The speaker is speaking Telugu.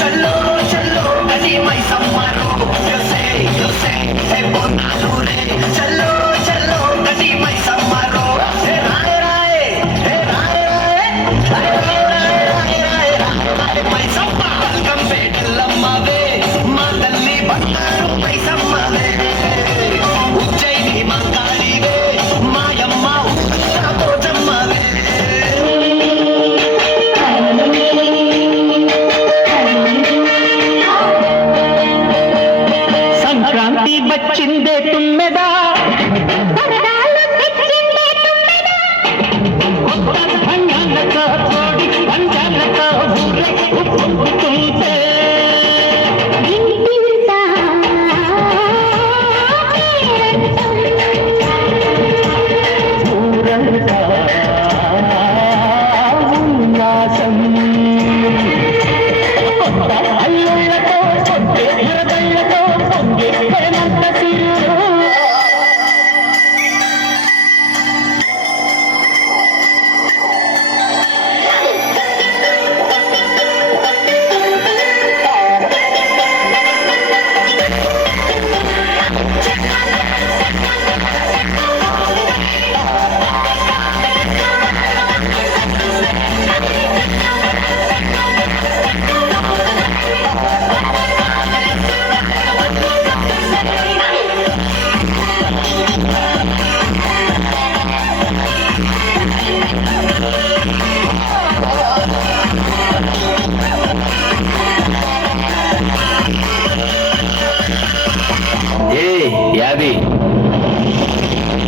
चलो चलो गली में सम्मारो yo sé है बोनालू रे चलो चलो गली में सम्मारो हे राय राय हे राय राय राय राय राय मैं सम्माल कंपेडलम्मा वे मादल्ली बट्टारू मैं सम्मावे उज्जैनी मंगाली वे मायम्मा उच्चा पोजम्मा वे సంక్రాంతి వచ్చిందే తుమ్మెదా సరదాలు తెచ్చిందే తుమ్మెదా